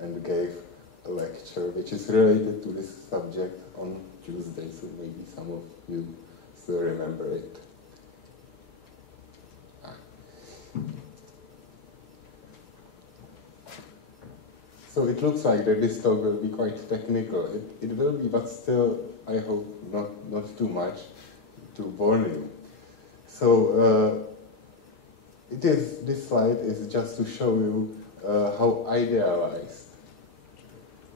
and gave a lecture which is related to this subject on Tuesday, so maybe some of you still remember it. So it looks like that this talk will be quite technical. It will be, but still, I hope not too much to bore you. So this slide is just to show you how idealized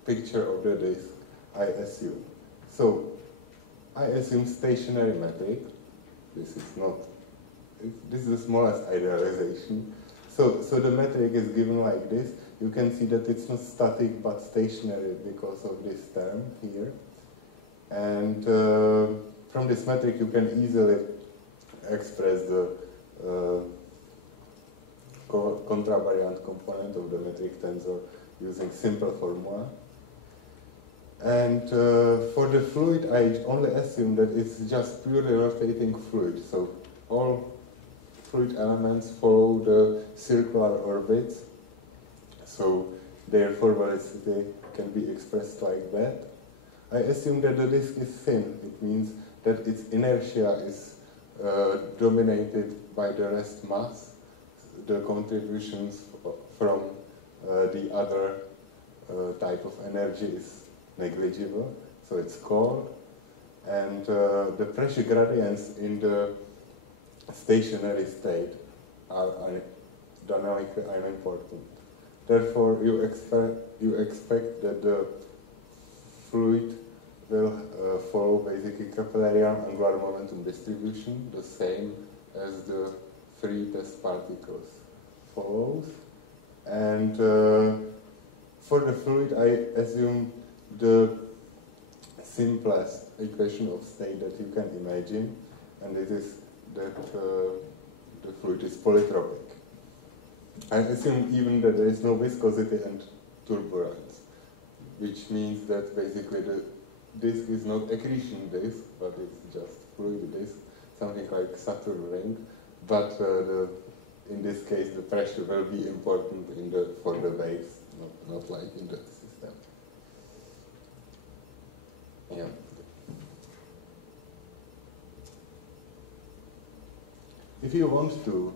picture of the disk I assume. So I assume stationary metric. This is the smallest idealization. So the metric is given like this. You can see that it's not static but stationary because of this term here. And from this metric you can easily express the contravariant component of the metric tensor using simple formula. And for the fluid, I only assume that it's just purely rotating fluid. So all fluid elements follow the circular orbits. So therefore velocity can be expressed like that. I assume that the disk is thin. It means that its inertia is dominated by the rest mass. The contributions from the other type of energy is negligible, so it's cold. And the pressure gradients in the stationary state are dynamically unimportant. Therefore, you expect that the fluid will follow basically Keplerian angular momentum distribution, the same as the free test particles follows. And for the fluid, I assume the simplest equation of state that you can imagine, and it is that the fluid is polytropic. I assume even that there is no viscosity and turbulence, which means that basically the disk is not accretion disk, but it's just fluid disk, something like Saturn ring. But in this case, the pressure will be important for the waves, not like in the system. Yeah. If you want to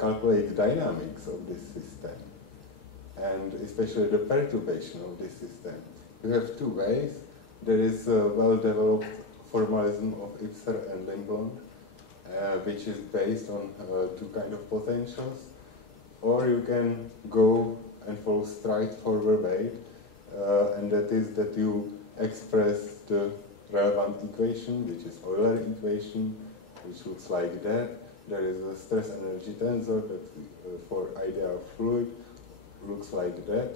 calculate dynamics of this system, and especially the perturbation of this system, you have two ways. There is a well-developed formalism of Ipser and Limblond, which is based on two kinds of potentials, or you can go and follow straightforward way, and that is that you express the relevant equation, which is Euler equation, which looks like that. There is a stress energy tensor that for ideal fluid looks like that.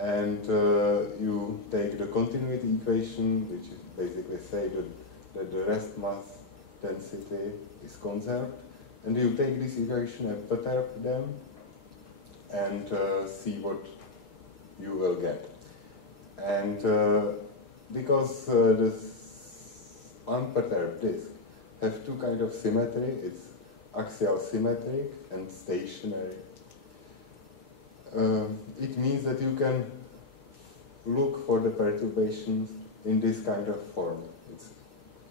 And you take the continuity equation, which basically say that the rest mass density is conserved. And you take this equation and perturb them and see what you will get. And because this unperturbed disk have two kinds of symmetry, it's axial symmetric and stationary. It means that you can look for the perturbations in this kind of form. It's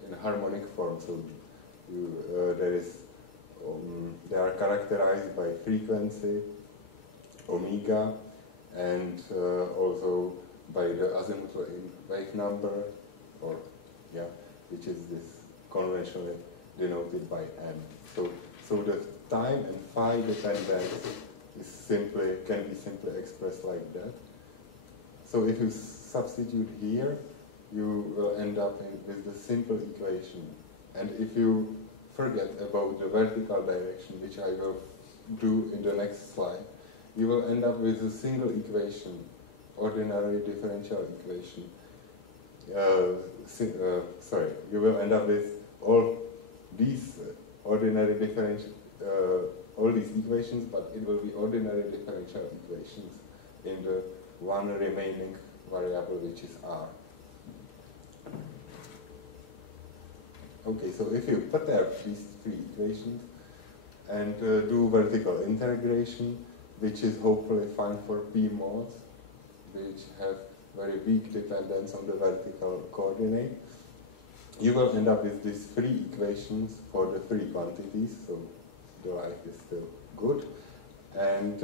in harmonic form, so they are characterized by frequency, omega, and also by the azimuthal wave number, which is this conventionally denoted by n. So the time and phi dependence can be simply expressed like that. So if you substitute here, you will end up with the simple equation. And if you forget about the vertical direction, which I will do in the next slide, you will end up with a single equation, ordinary differential equation. You will end up with all these ordinary differential, all these equations, but it will be ordinary differential equations in the one remaining variable, which is r. Okay, so if you perturb these three equations and do vertical integration, which is hopefully fine for p modes, which have very weak dependence on the vertical coordinate, you will end up with these three equations for the three quantities, so the life is still good. And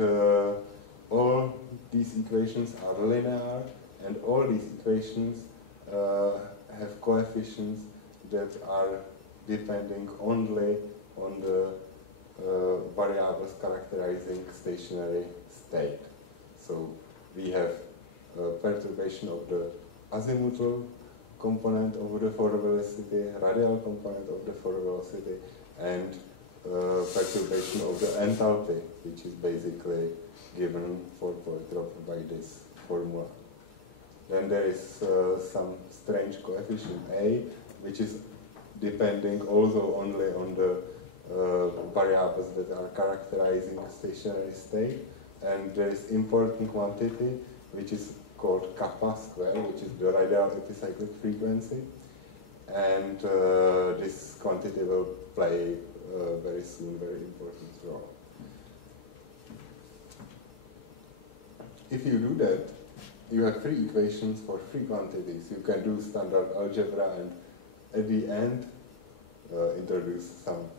all these equations are linear, and all these equations have coefficients that are depending only on the variables characterizing stationary state. So we have perturbation of the azimuthal component of the forward velocity, radial component of the forward velocity, and perturbation of the enthalpy, which is basically given for polytrope by this formula. Then there is some strange coefficient A, which is depending also only on the variables that are characterizing a stationary state. And there is important quantity, which is called kappa square, which is the radial epicyclic frequency. And this quantity will play very soon very important role. If you do that, you have three equations for three quantities. You can do standard algebra and at the end introduce some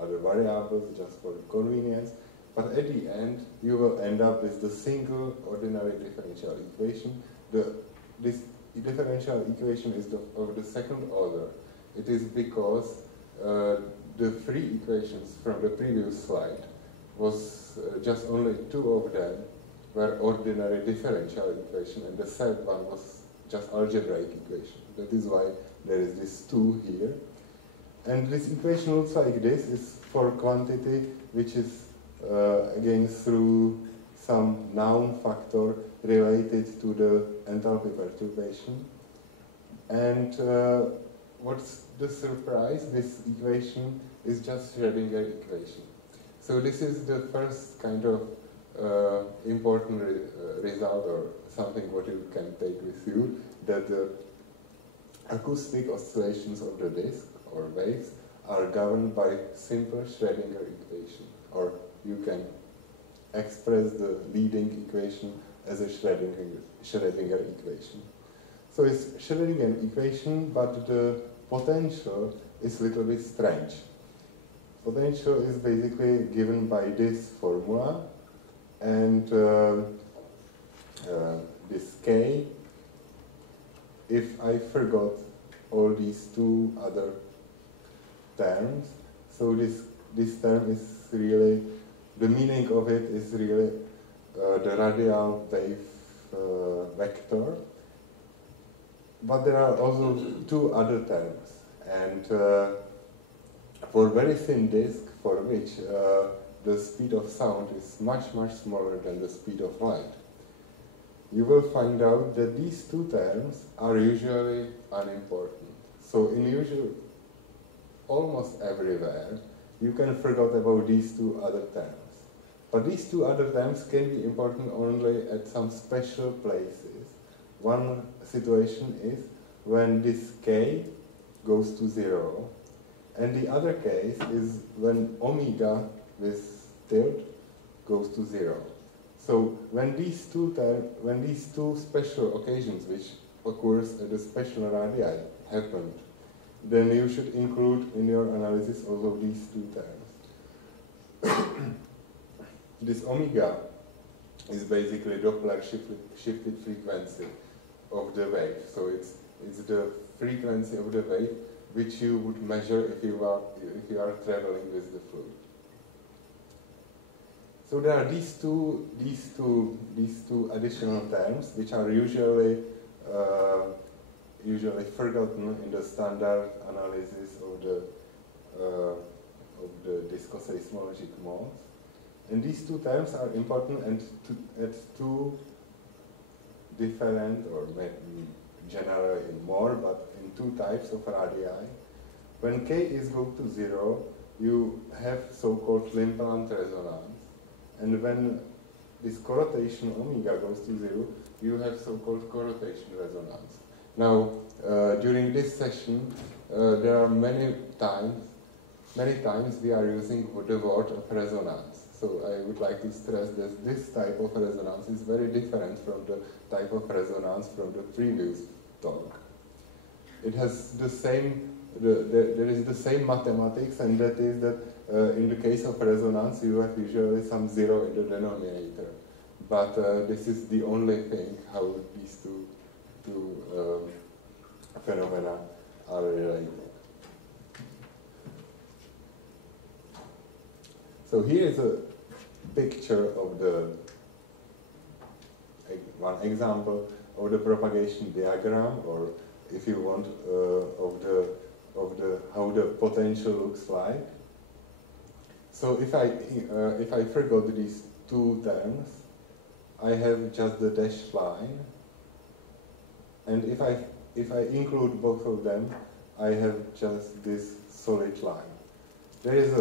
other variables just for convenience. But at the end, you will end up with the single ordinary differential equation. This differential equation is of the second order. It is because the three equations from the previous slide was just only two of them were ordinary differential equation, and the third one was just algebraic equation. That is why there is this 2 here. And this equation looks like this, is for quantity which is again through some noun factor related to the enthalpy perturbation. And what's the surprise? This equation is just Schrödinger equation. So this is the first kind of important result, or something what you can take with you, that the acoustic oscillations of the disk or waves are governed by simple Schrödinger equation, or you can express the leading equation as a Schrödinger equation. So it's Schrödinger equation, but the potential is a little bit strange. Potential is basically given by this formula, and this K, if I forgot all these two other terms, so this term is really, the meaning of it is really the radial wave vector, but there are also two other terms, and for very thin disk, for which the speed of sound is much smaller than the speed of light, you will find out that these two terms are usually unimportant. So in almost everywhere, you can forget about these two other terms. But these two other terms can be important only at some special places. One situation is when this K goes to 0, and the other case is when omega with tilde goes to 0. So when these two special occasions, which occurs at the special radii, happened, then you should include in your analysis also these two terms. This omega is basically Doppler shifted frequency of the wave. So it's the frequency of the wave which you would measure if you are traveling with the fluid. So there are these two additional terms which are usually forgotten in the standard analysis of the discoseismologic modes. And these two terms are important and at two different, or maybe generally more, but in two types of radii. When K is go to 0, you have so-called Limpeland resonance. And when this corotation omega goes to 0, you have so-called corotation resonance. Now, during this session, there are many times we are using the word of resonance. So I would like to stress that this type of resonance is very different from the type of resonance from the previous talk. It has the same, there is the same mathematics, and that is that in the case of resonance you have usually some zero in the denominator. But this is the only thing how these two phenomena are related. So here is a picture of one example of the propagation diagram, or if you want, of how the potential looks like. So if I forgot these two terms, I have just the dashed line, and if I include both of them, I have just this solid line. There is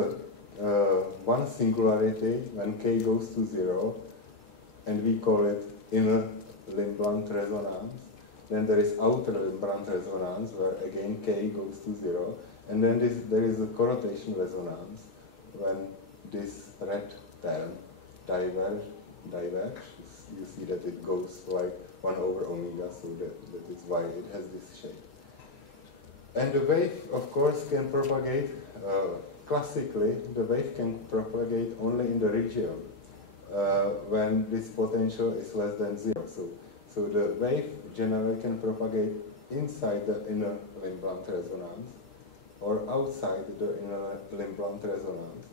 one singularity when k goes to 0, and we call it inner limb blunt resonance. Then there is outer limb blunt resonance, where again k goes to 0, and then there is a Corotation resonance when this red term diverges. You see that it goes like 1 over omega, so that is why it has this shape. And the wave, of course, can propagate. Classically, the wave can propagate only in the region when this potential is less than 0. So the wave generally can propagate inside the inner limb blunt resonance or outside the inner limb blunt resonance.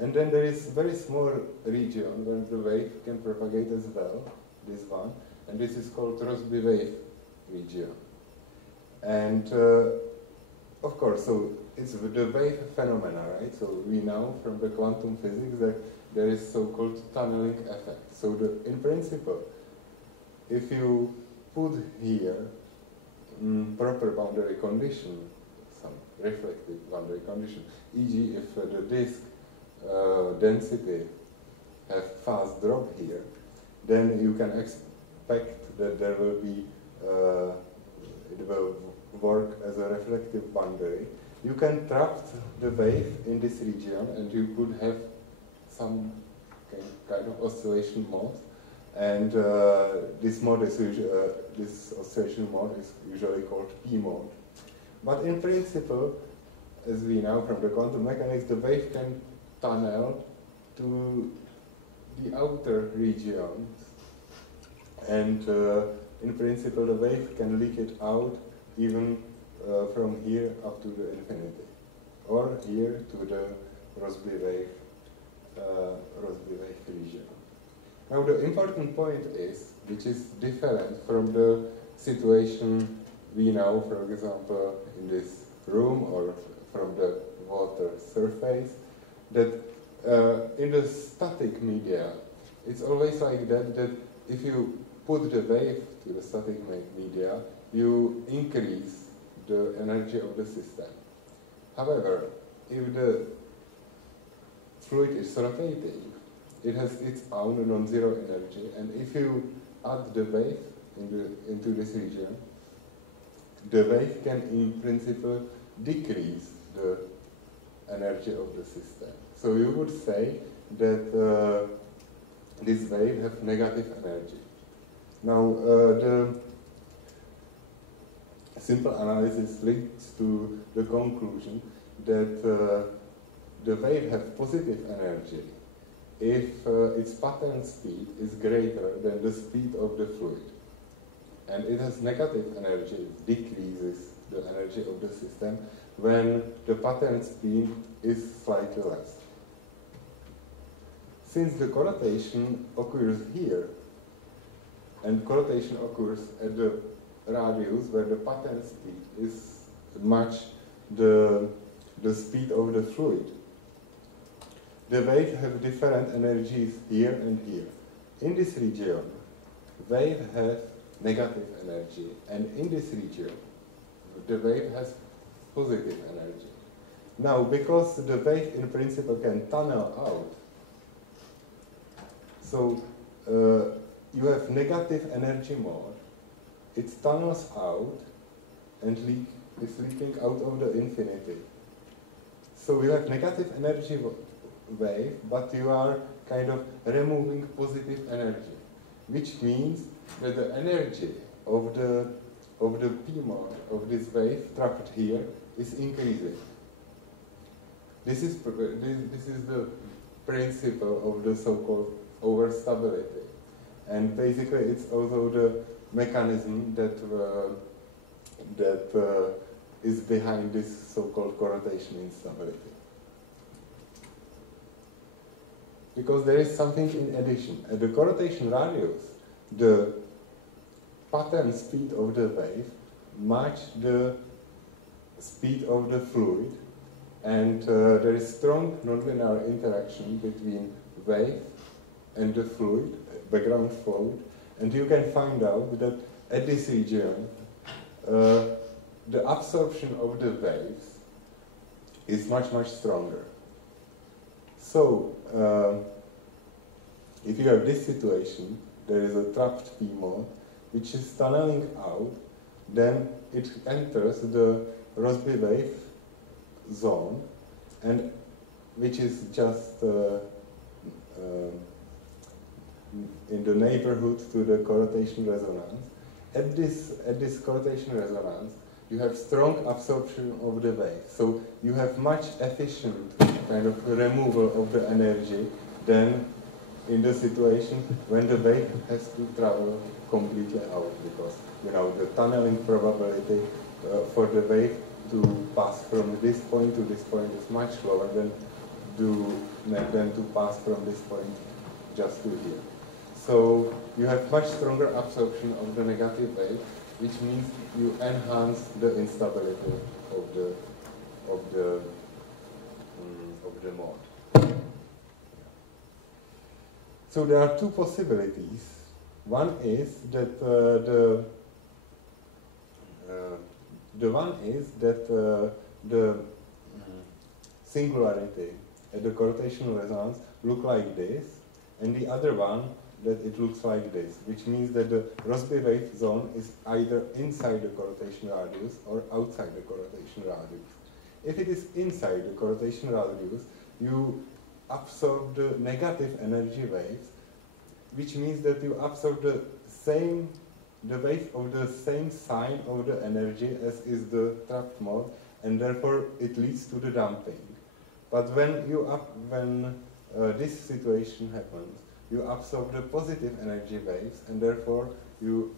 And then there is very small region where the wave can propagate as well, this one, and this is called Rossby wave region. And of course, so it's the wave phenomena, right? So we know from the quantum physics that there is so-called tunneling effect. So in principle, if you put here proper boundary condition, some reflective boundary condition, e.g. if the disk density have fast drop here, then you can expect that there will be, it will work as a reflective boundary. You can trap the wave in this region, and you could have some kind of oscillation mode. And this mode is this oscillation mode is usually called P mode. But in principle, as we know from the quantum mechanics, the wave can tunnel to the outer regions, and in principle the wave can leak it out even from here up to the infinity, or here to the Rossby wave region. Now the important point is, which is different from the situation we know, for example, in this room or from the water surface, that in the static media, it's always like that if you put the wave to the static media, you increase the energy of the system. However, if the fluid is rotating, it has its own non-zero energy, and if you add the wave into this region, the wave can in principle decrease the energy of the system. So you would say that this wave has negative energy. Now, the simple analysis leads to the conclusion that the wave has positive energy if its pattern speed is greater than the speed of the fluid. And it has negative energy, it decreases the energy of the system when the pattern speed is slightly less. Since the Corotation occurs here, and Corotation occurs at the radius where the pattern speed is much the speed of the fluid, the wave have different energies here and here. In this region, wave has negative energy, and in this region, the wave has positive energy. Now, because the wave in principle can tunnel out, so you have negative energy mode, it tunnels out and is leaking out of the infinity. So you have negative energy wave, but you are kind of removing positive energy, which means that the energy of the P mode of this wave trapped here is increasing. This is the principle of the so-called overstability, and basically it's also the mechanism that is behind this so-called Corotation instability. Because there is something in addition. At the Corotation radius, the pattern speed of the wave match the speed of the fluid, and there is strong nonlinear interaction between wave and the fluid, background fluid, and you can find out that at this region the absorption of the waves is much, much stronger. So, if you have this situation, there is a trapped P mode, which is tunneling out, then it enters the Rossby wave zone, and which is just in the neighborhood to the Corotation resonance. At this Corotation resonance, you have strong absorption of the wave. So you have much efficient kind of removal of the energy than in the situation when the wave has to travel completely out, because the tunneling probability for the wave to pass from this point to this point is much lower than to pass from this point just to here. So you have much stronger absorption of the negative wave, which means you enhance the instability of the mode. So there are two possibilities. One is that the singularity at the Corotational resonance look like this, and the other one that it looks like this, which means that the Rossby wave zone is either inside the Corotation radius or outside the Corotation radius. If it is inside the Corotation radius, you absorb the negative energy waves, which means that you absorb the wave of the same sign of the energy as is the trapped mode, and therefore it leads to the damping. But when this situation happens, you absorb the positive energy waves, and therefore you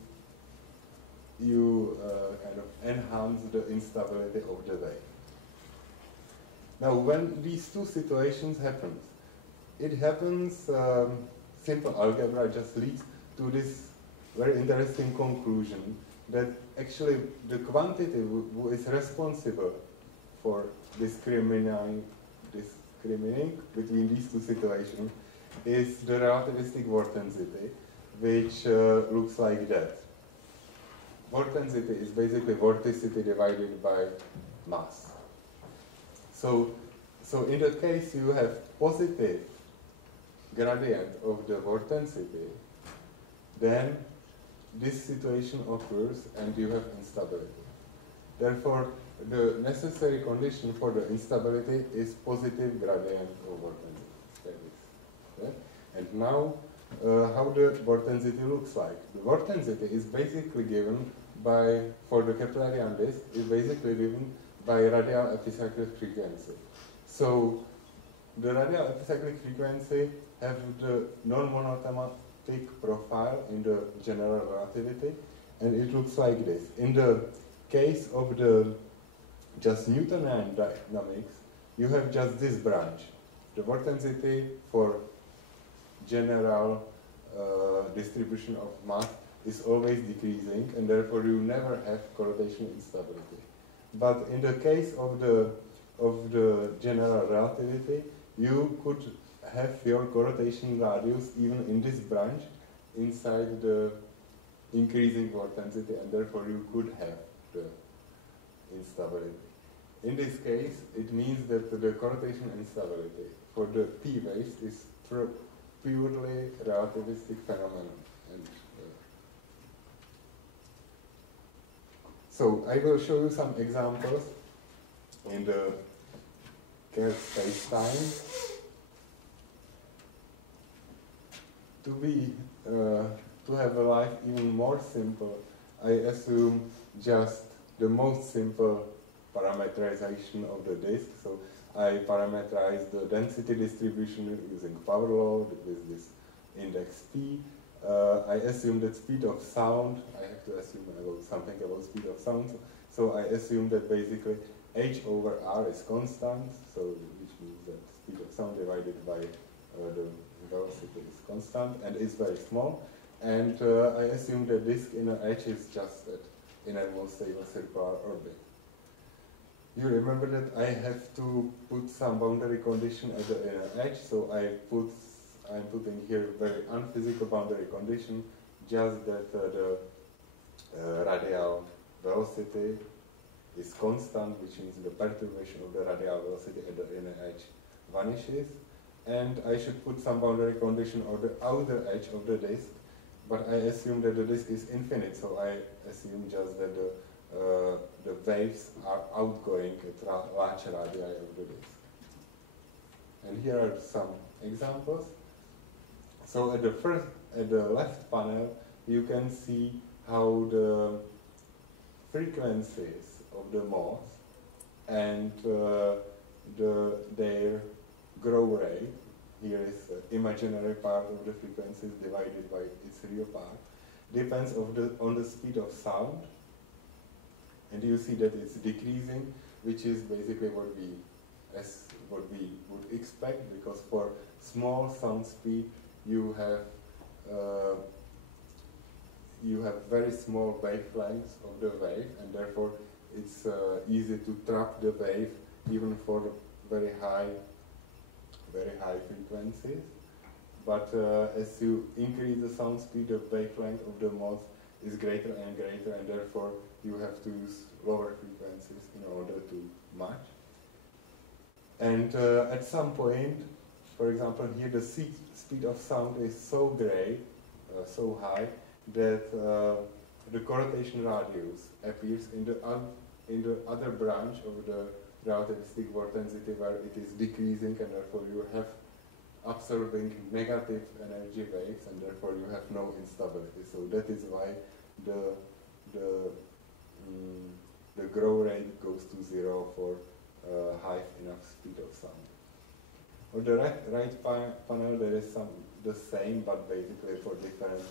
kind of enhance the instability of the wave. Now, when these two situations happen, it happens, simple algebra just leads to this very interesting conclusion that actually the quantity who is responsible for discriminating between these two situations is the relativistic vorticity, which looks like that. Vorticity is basically vorticity divided by mass. So in that case, you have positive gradient of the vorticity, then this situation occurs and you have instability. Therefore, the necessary condition for the instability is positive gradient of vorticity. Okay? And now, how the vorticity looks like. The vorticity is basically given by, for the Keplerian disk, is basically given by radial epicyclic frequency. So the radial epicyclic frequency have the non-monotomatic profile in the general relativity, and it looks like this. In the case of the just Newtonian dynamics, you have just this branch. The vorticity for general distribution of mass is always decreasing, and therefore you never have correlation instability. But in the case of the general relativity, you could have your correlation radius even in this branch inside the increasing vorticity, and therefore you could have the instability. In this case, it means that the correlation instability for the P waves is purely relativistic phenomenon. And, so I will show you some examples in the Kerr space-time. to have a life even more simple, I assume just the most simple parameterization of the disk. So I parameterize the density distribution using power law with this index p. I assume that speed of sound, I have to assume something about speed of sound. So I assume that basically h over r is constant, so which means that speed of sound divided by the velocity is constant and is very small. And I assume that disk inner edge is just that innermost stable circular orbit. You remember that I have to put some boundary condition at the inner edge, so I'm putting here a very unphysical boundary condition, just that the radial velocity is constant, which means the perturbation of the radial velocity at the inner edge vanishes. And I should put some boundary condition on the outer edge of the disk, but I assume that the disk is infinite, so I assume just that the waves are outgoing at large radii of the disk. And here are some examples. So at the left panel, you can see how the frequencies of the modes and their growth rate, here is the imaginary part of the frequencies divided by its real part, depends on the speed of sound. And you see that it's decreasing, which is basically what we would expect, because for small sound speed you have very small wavelengths of the wave, and therefore it's easy to trap the wave even for very high frequencies. But as you increase the sound speed, the wavelength of the modes is greater and greater, and therefore you have to use lower frequencies in order to match. And at some point, for example, here the speed of sound is so great, so high, that the Corotation radius appears in the other branch of the relativistic vorticity, where it is decreasing, and therefore you have absorbing negative energy waves, and therefore you have no instability. So that is why the growth rate goes to 0 for high enough speed of sound. On the right panel, there is the same, but basically for different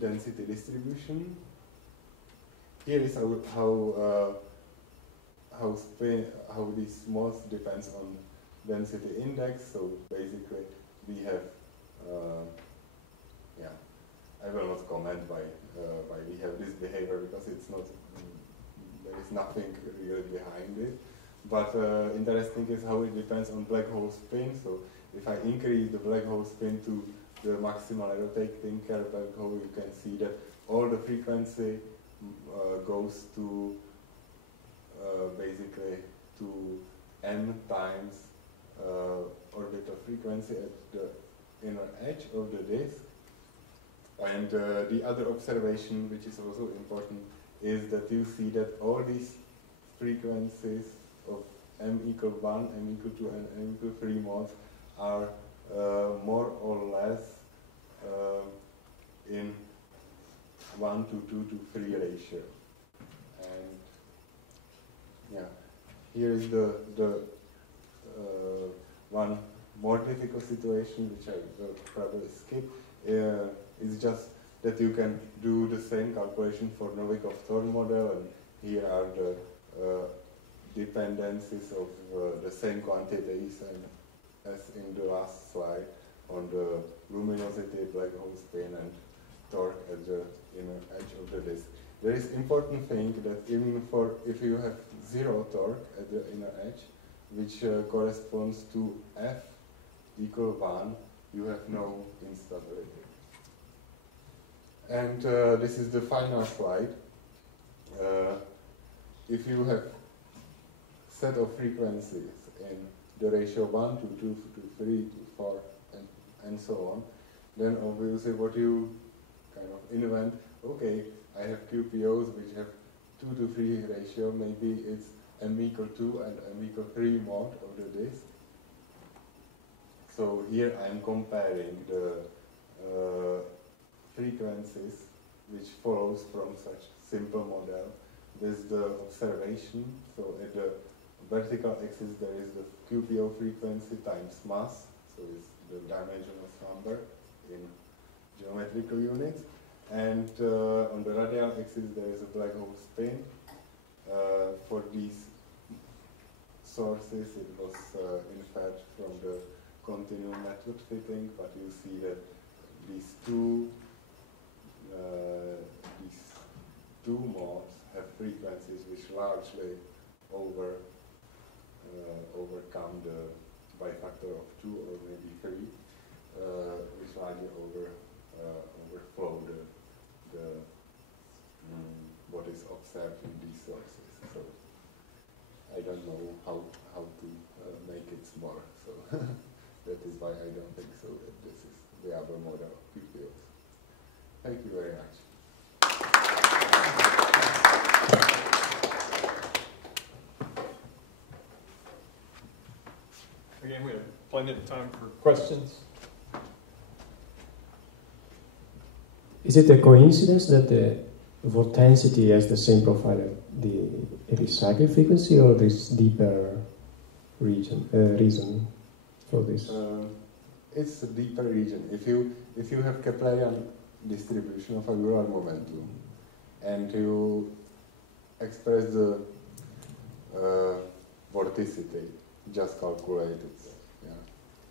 density distribution. Here is how these modes depends on density index. So basically, we have I will not comment why we have this behavior, because it's not there is nothing really behind it. But interesting is how it depends on black hole spin. So if I increase the black hole spin to the maximally rotating black hole, you can see that all the frequency goes to basically to n times orbital frequency at the inner edge of the disk. And the other observation, which is also important, is that you see that all these frequencies of m equal 1, m equal 2, and m equal 3 modes are more or less in 1 to 2 to 3 ratio. And here is the one more difficult situation, which I will probably skip. It's just that you can do the same calculation for Novikov-Thorne model, and here are the dependencies of the same quantities as in the last slide on the luminosity, black hole spin, and torque at the inner edge of the disk. There is important thing that even if you have 0 torque at the inner edge, which corresponds to F equal 1, you have no instability. And this is the final slide. If you have set of frequencies in the ratio 1 to 2 to 3 to 4 and so on, then obviously what you kind of invent, okay, I have QPOs which have 2 to 3 ratio, maybe it's m equal 2 and m equal 3 mode of the disk. So here I'm comparing the frequencies which follows from such simple model with the observation. So at the vertical axis there is the QPO frequency times mass, so it's the dimensional number in geometrical units. And on the radial axis there is a black hole spin. For these sources it was inferred from the continuum method fitting, but you see that these two modes have frequencies which largely overcome the by factor of 2 or maybe 3, which largely overflow the what is observed in these sources. So I don't know how to make it smaller. So that is why I don't think so that this is the other model of QPOs. Thank you very much. Again, we have plenty of time for questions. Is it a coincidence that the vorticity has the same profile as the epicyclic frequency, or this deeper reason for this? It's a deeper region. If you have Keplerian distribution of angular momentum and you express the vorticity, just calculate its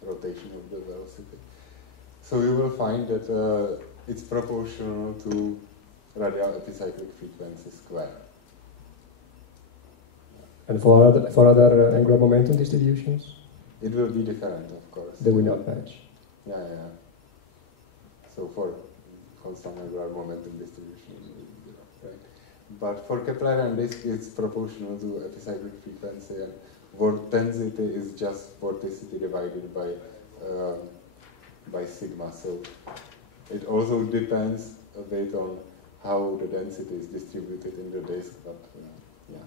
rotation of the velocity. So you will find that it's proportional to radial epicyclic frequency square. And for other angular momentum distributions? It will be different, of course. They will not match. Yeah. So for constant angular momentum distribution, right? But for Keplerian disk, it's proportional to epicyclic frequency, and vorticity is just vorticity divided by sigma. So it also depends a bit on how the density is distributed in the disk, but yeah.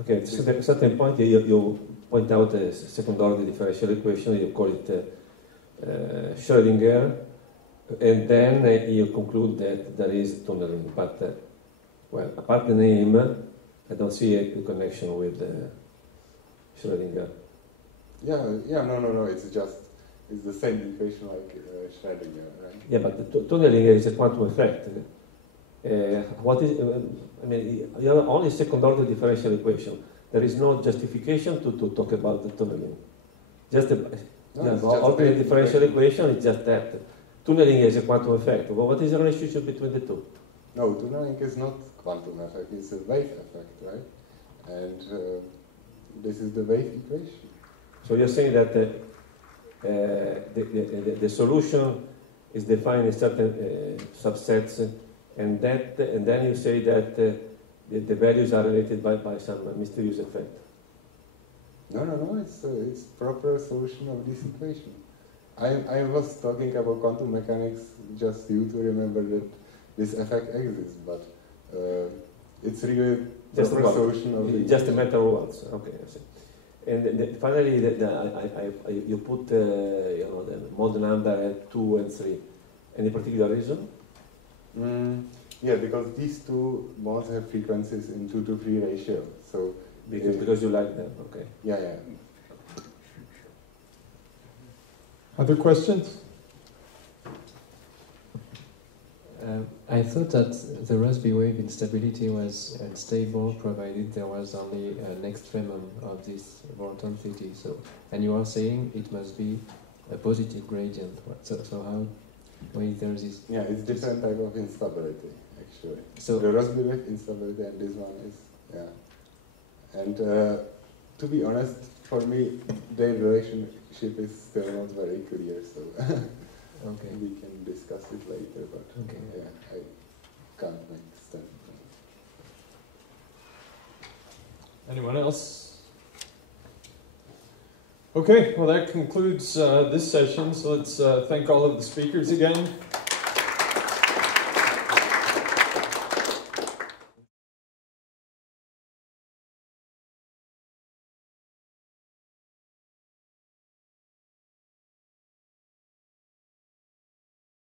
Okay, so at a certain point you point out a second order differential equation, you call it Schrödinger, and then you conclude that there is tunneling. But, well, apart the name, I don't see a connection with Schrödinger. Yeah, no, it's the same equation like Schrödinger, right? Yeah, but the tunneling is a quantum effect. What is? I mean, you have only second order differential equation. There is no justification to talk about the tunneling. Just the ordinary differential equation is just that. Tunneling is a quantum effect. Well, what is the relationship between the two? No, tunneling is not quantum effect. It's a wave effect, right? And this is the wave equation. So you're saying that the solution is defined in certain subsets, and then you say that the values are related by some mysterious effect. No, it's proper solution of this equation. I was talking about quantum mechanics just you to remember that this effect exists, but it's really just proper solution of the just a matter of words. Okay, I see. And finally, you put the mode number at 2 and 3. Any particular reason? Yeah, because these two modes have frequencies in 2-to-3 ratio. So because you like them, okay. Yeah. Other questions? I thought that the Rossby wave instability was unstable provided there was only an extremum of this vorticity. So, and you are saying it must be a positive gradient. So how? Why there is this? Yeah, it's different type of instability actually. So the Rossby wave instability and this one is And to be honest, for me, their relationship is still not very clear. So. Okay. We can discuss it later, but okay. Yeah, I can't make sense. Anyone else? Okay, well that concludes this session, so let's thank all of the speakers again.